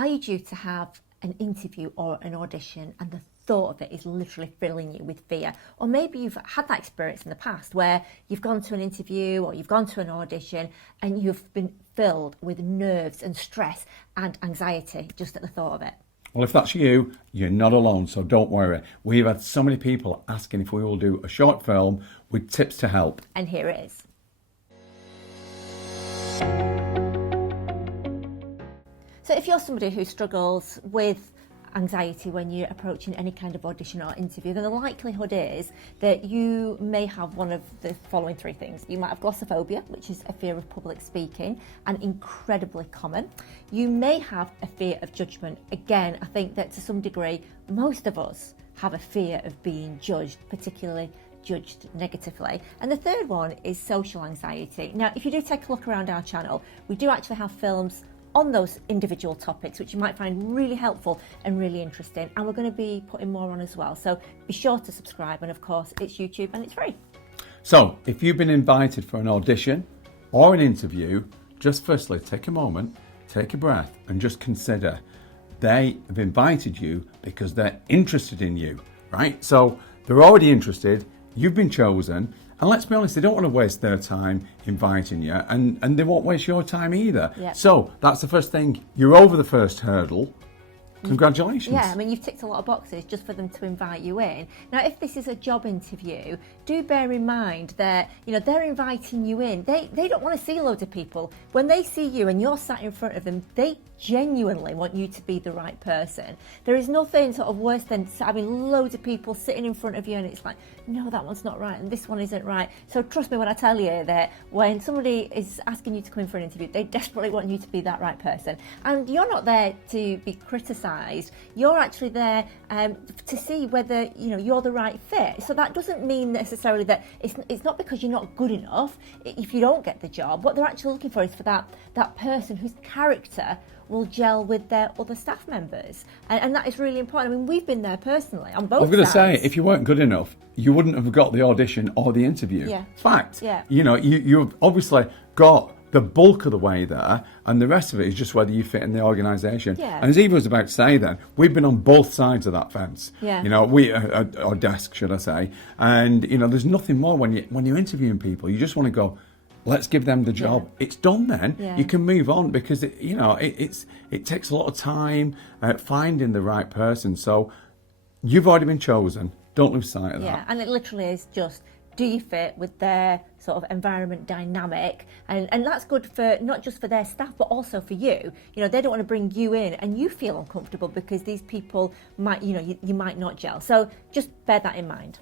Are you due to have an interview or an audition and the thought of it is literally filling you with fear? Or maybe you've had that experience in the past where you've gone to an interview or you've gone to an audition and you've been filled with nerves and stress and anxiety just at the thought of it. Well, if that's you, you're not alone, so don't worry. We've had so many people asking if we will do a short film with tips to help. And here it is. So if you're somebody who struggles with anxiety when you're approaching any kind of audition or interview, then the likelihood is that you may have one of the following three things. You might have glossophobia, which is a fear of public speaking, and incredibly common. You may have a fear of judgment. Again, I think that to some degree, most of us have a fear of being judged, particularly judged negatively. And the third one is social anxiety. Now, if you do take a look around our channel, we do actually have films on those individual topics, which you might find really helpful and really interesting. And we're going to be putting more on as well. So be sure to subscribe. And of course, it's YouTube and it's free. So if you've been invited for an audition or an interview, just firstly, take a moment, take a breath and just consider they have invited you because they're interested in you, right? So they're already interested, you've been chosen. And let's be honest, they don't want to waste their time inviting you, and they won't waste your time either. Yep. So that's the first thing. You're over the first hurdle. Congratulations. Yeah, I mean, you've ticked a lot of boxes just for them to invite you in. Now, if this is a job interview, do bear in mind that, you know, they're inviting you in. They don't want to see loads of people. When they see you and you're sat in front of them, they genuinely want you to be the right person. There is nothing sort of worse than having loads of people sitting in front of you and it's like, no, that one's not right and this one isn't right. So trust me when I tell you that when somebody is asking you to come in for an interview, they desperately want you to be that right person. And you're not there to be criticised. You're actually there to see whether, you know, you're the right fit. So that doesn't mean necessarily that it's not because you're not good enough if you don't get the job. What they're actually looking for is for that person whose character will gel with their other staff members. And that is really important. I mean, we've been there personally on both sides. I was going to say, if you weren't good enough, you wouldn't have got the audition or the interview. Yeah. Fact. Yeah. You know, you've obviously got the bulk of the way there, and the rest of it is just whether you fit in the organisation. Yeah. And as Eva was about to say then, we've been on both sides of that fence. Yeah. You know, our desk, should I say. And, you know, there's nothing more when you're interviewing people. You just want to go, let's give them the job. Yeah. It's done then. Yeah. You can move on because, it takes a lot of time finding the right person. So you've already been chosen. Don't lose sight of that. Yeah, and it literally is just, do you fit with their sort of environment dynamic? And that's good for not just for their staff, but also for you. You know, they don't want to bring you in and you feel uncomfortable because these people might, you know, you might not gel. So just bear that in mind.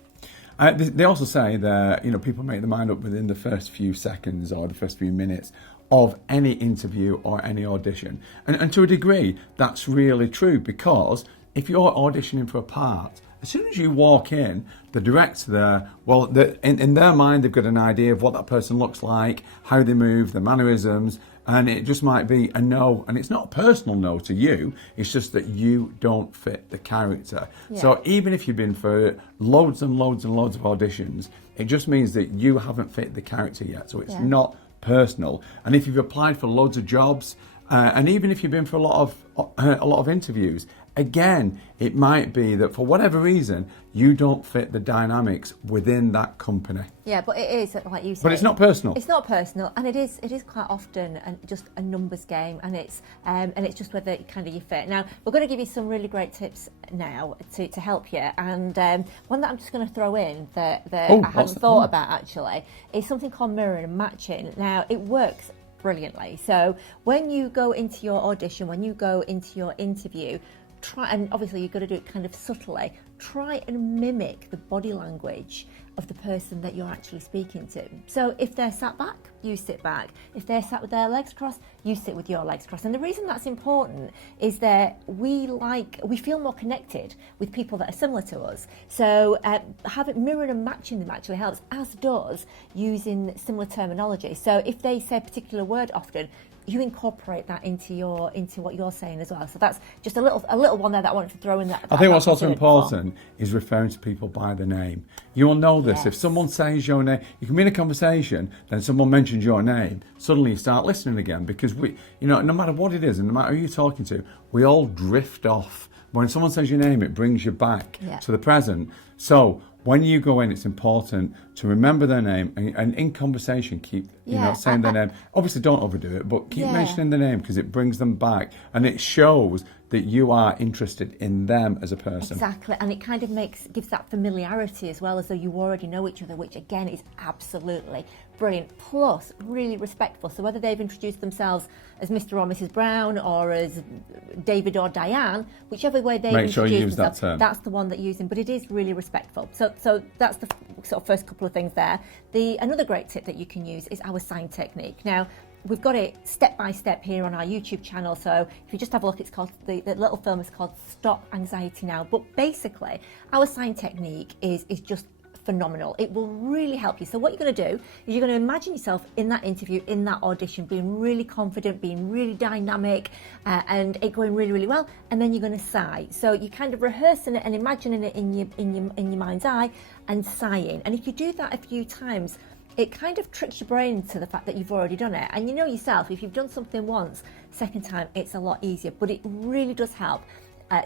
They also say that, you know, people make their mind up within the first few seconds or the first few minutes of any interview or any audition. And to a degree, that's really true because if you're auditioning for a part, as soon as you walk in, the director there, well, in their mind, they've got an idea of what that person looks like, how they move, their mannerisms, and it just might be a no. And it's not a personal no to you, it's just that you don't fit the character. Yeah. So even if you've been for loads and loads and loads of auditions, it just means that you haven't fit the character yet. So it's not personal. And if you've applied for loads of jobs, and even if you've been for a lot of interviews, again, it might be that for whatever reason, you don't fit the dynamics within that company. Yeah, but it is, like you said. But it's not personal. It's not personal, and it is quite often just a numbers game, and it's just whether kind of you fit. Now, we're going to give you some really great tips now to help you, and one that I'm just going to throw in that I hadn't thought about actually is something called mirroring and matching. Now, it works brilliantly. So when you go into your audition, when you go into your interview, try, and obviously you've got to do it kind of subtly, try and mimic the body language of the person that you're actually speaking to. So if they're sat back, you sit back. If they're sat with their legs crossed, you sit with your legs crossed. And the reason that's important is that we feel more connected with people that are similar to us. So having mirroring and matching them actually helps, as does using similar terminology. So if they say a particular word often, you incorporate that into what you're saying as well. So that's just a little one there that I wanted to throw in there. I think what's also important is referring to people by the name. You'll know this. Yes. If someone says your name, you can be in a conversation, then someone mentions your name, suddenly you start listening again, because no matter what it is and no matter who you're talking to, we all drift off. When someone says your name, it brings you back to the present. So when you go in, it's important to remember their name and in conversation keep saying their name. Obviously, don't overdo it, but keep mentioning the name, because it brings them back and it shows that you are interested in them as a person. Exactly, and it kind of gives that familiarity as well, as though you already know each other, which again is absolutely brilliant. Plus, really respectful. So whether they've introduced themselves as Mr. or Mrs. Brown or as David or Diane, whichever way they've Make sure you introduced use themselves, that term. that's the one that you're using. But it is really respectful. So that's the sort of first couple of things there. Another great tip that you can use is our sign technique. Now, we've got it step by step here on our YouTube channel. So if you just have a look, it's called the little film is called Stop Anxiety Now. But basically, our sign technique is just phenomenal. It will really help you. So what you're going to do is you're going to imagine yourself in that interview, in that audition, being really confident, being really dynamic, and it going really, really well. And then you're going to sigh. So you're kind of rehearsing it and imagining it in your mind's eye and sighing. And if you do that a few times, it kind of tricks your brain to the fact that you've already done it. And you know yourself, if you've done something once, second time, it's a lot easier. But it really does help.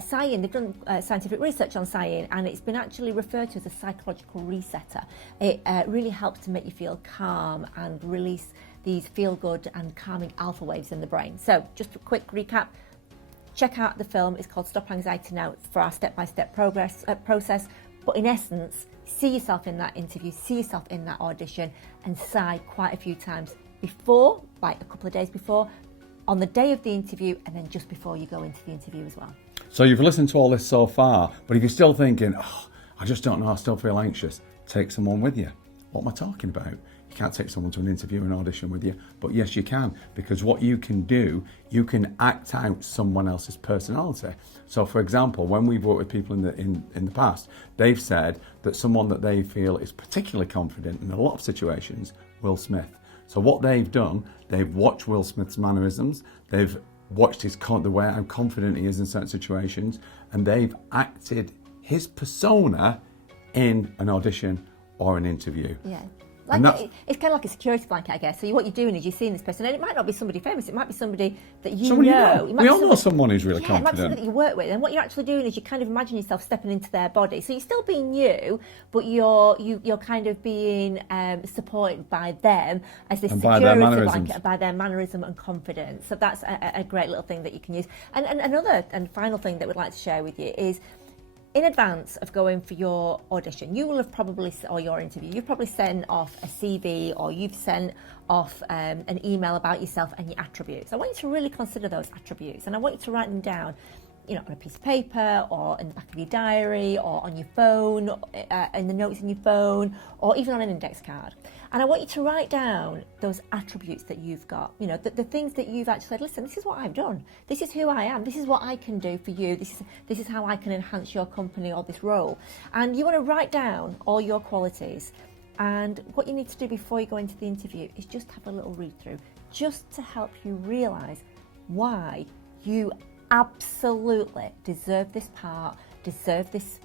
Sighing, they've done scientific research on sighing, and it's been actually referred to as a psychological resetter. It really helps to make you feel calm and release these feel-good and calming alpha waves in the brain. So just a quick recap. Check out the film. It's called Stop Anxiety Now for our step-by-step process. But in essence, see yourself in that interview, see yourself in that audition, and sigh quite a few times before, like a couple of days before, on the day of the interview, and then just before you go into the interview as well. So you've listened to all this so far, but if you're still thinking, I just don't know, I still feel anxious, take someone with you. What am I talking about? You can't take someone to an interview and audition with you, but yes, you can, because what you can do, you can act out someone else's personality. So, for example, when we've worked with people in the past, they've said that someone that they feel is particularly confident in a lot of situations, Will Smith. So what they've done, they've watched Will Smith's mannerisms, they've watched the way how confident he is in certain situations, and they've acted his persona in an audition or an interview. Yeah. It's kind of like a security blanket, I guess. So what you're doing is you're seeing this person, and it might not be somebody famous, it might be somebody that you know. We all know someone who's really confident. It might be somebody that you work with, and what you're actually doing is you kind of imagine yourself stepping into their body. So you're still being you, but you're kind of being supported by them as this security blanket, by their mannerism and confidence. So that's a great little thing that you can use. And another and final thing that we'd like to share with you is, in advance of going for your audition, you will have probably, or your interview, you've probably sent off a CV, or you've sent off an email about yourself and your attributes. I want you to really consider those attributes, and I want you to write them down, on a piece of paper, or in the back of your diary, or on your phone, in the notes in your phone, or even on an index card. And I want you to write down those attributes that you've got, the things that you've actually said, listen, this is what I've done. This is who I am. This is what I can do for you. This is how I can enhance your company or this role. And you want to write down all your qualities. And what you need to do before you go into the interview is just have a little read through, just to help you realise why you absolutely deserve this part, deserve this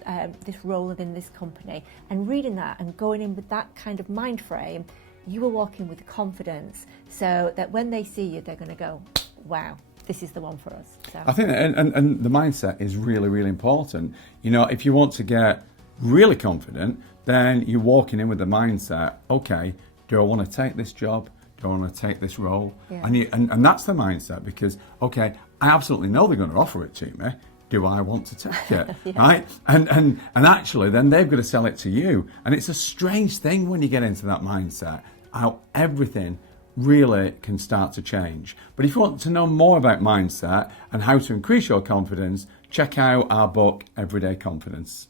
role within this company. And reading that and going in with that kind of mind frame, you will walk in with confidence, so that when they see you, they're going to go, wow, this is the one for us. So I think and the mindset is really, really important. If you want to get really confident, then you're walking in with the mindset, okay, do I want to take this job? Do I want to take this role? Yeah. And that's the mindset, because, okay, I absolutely know they're going to offer it to me. Do I want to take it? Yeah. Right? And actually, then they've got to sell it to you. And it's a strange thing when you get into that mindset, how everything really can start to change. But if you want to know more about mindset and how to increase your confidence, check out our book, Everyday Confidence.